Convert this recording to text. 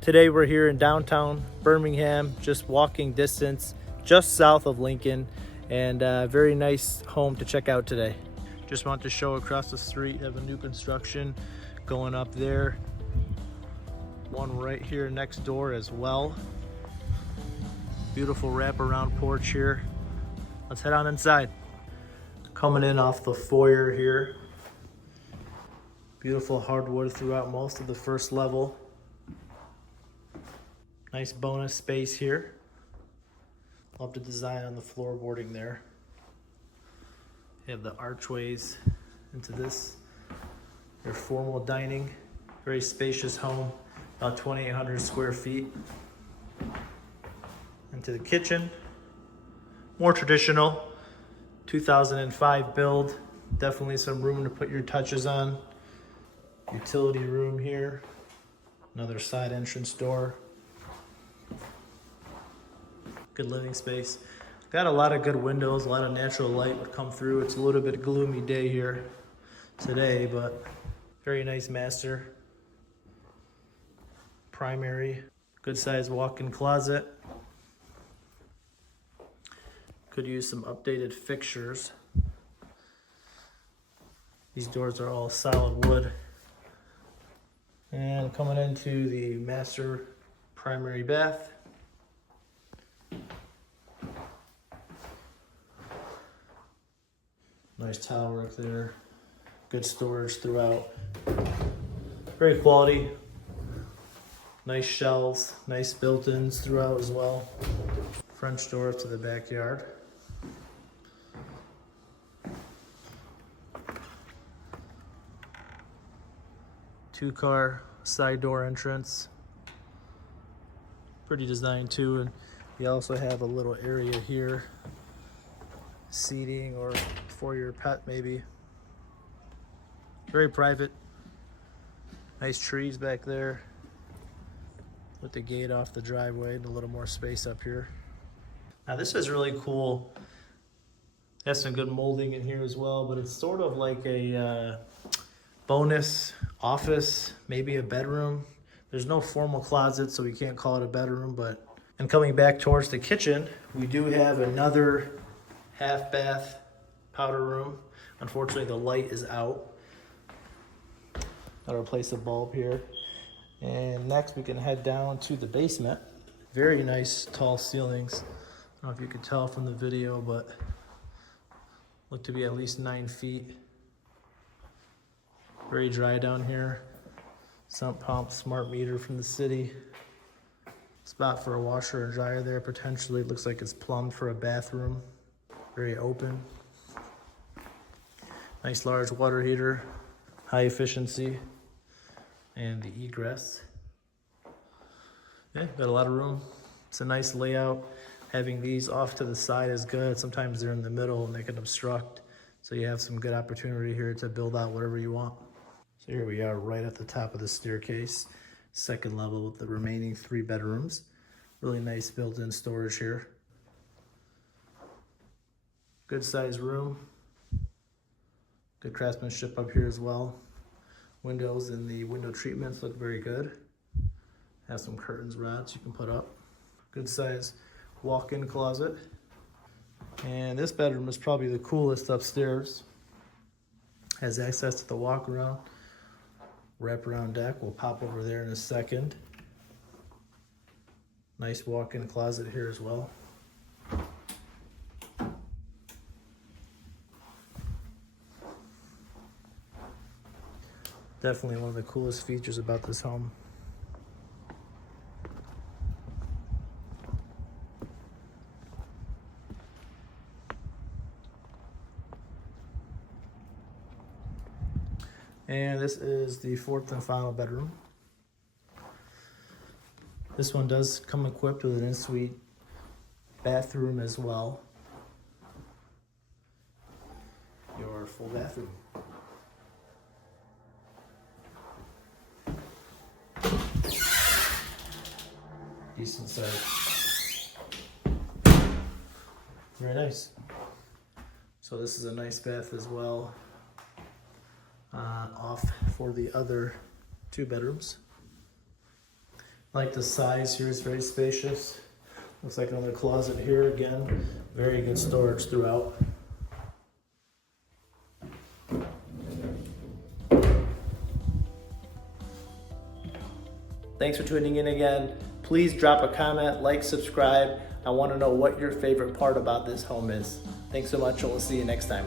Today we're here in downtown Birmingham, just walking distance, just south of Lincoln, and a very nice home to check out today. Just want to show across the street, have a new construction going up there. One right here next door as well. Beautiful wraparound porch here. Let's head on inside. Coming in off the foyer here. Beautiful hardwood throughout most of the first level. Nice bonus space here. Love the design on the floorboarding there. You have the archways into this. Your formal dining. Very spacious home, about 2,800 square feet. Into the kitchen. More traditional, 2005 build. Definitely some room to put your touches on. Utility room here. Another side entrance door. Good living space. Got a lot of good windows, a lot of natural light would come through. It's a little bit gloomy day here today, but very nice master. Primary, good sized walk-in closet. Could use some updated fixtures. These doors are all solid wood. And coming into the master primary bath. Nice tile work there. Good storage throughout. Great quality. Nice shelves, nice built-ins throughout as well. French door to the backyard. Two-car side door entrance. Pretty designed too, and you also have a little area here. Seating or for your pet maybe. Very private. Nice trees back there. With the gate off the driveway and a little more space up here. Now this is really cool. Has some good molding in here as well, but it's sort of like a bonus office, maybe a bedroom. There's no formal closet, so we can't call it a bedroom, but and coming back towards the kitchen, we do have another half bath powder room. Unfortunately, the light is out. Gotta replace the bulb here. And next we can head down to the basement. Very nice tall ceilings. I don't know if you could tell from the video, but look to be at least 9 feet. Very dry down here. Sump pump, smart meter from the city. Spot for a washer and dryer there potentially. It looks like it's plumbed for a bathroom. Very open. Nice large water heater. High efficiency. And the egress. Yeah, got a lot of room. It's a nice layout. Having these off to the side is good. Sometimes they're in the middle and they can obstruct. So you have some good opportunity here to build out whatever you want. So here we are right at the top of the staircase. Second level with the remaining 3 bedrooms. Really nice built-in storage here. Good sized room. Good craftsmanship up here as well. Windows and the window treatments look very good. Has some curtains, rods you can put up. Good size walk-in closet. And this bedroom is probably the coolest upstairs. Has access to the walk-around, wrap-around deck. We'll pop over there in a second. Nice walk-in closet here as well. Definitely one of the coolest features about this home. And this is the 4th and final bedroom. This one does come equipped with an en-suite bathroom as well. Your full bathroom. Decent size. Very nice. So this is a nice bath as well. Off for the other 2 bedrooms. Like the size here is very spacious. Looks like another closet here again. Very good storage throughout. Thanks for tuning in again. Please drop a comment, like, subscribe. I want to know what your favorite part about this home is. Thanks so much, and we'll see you next time.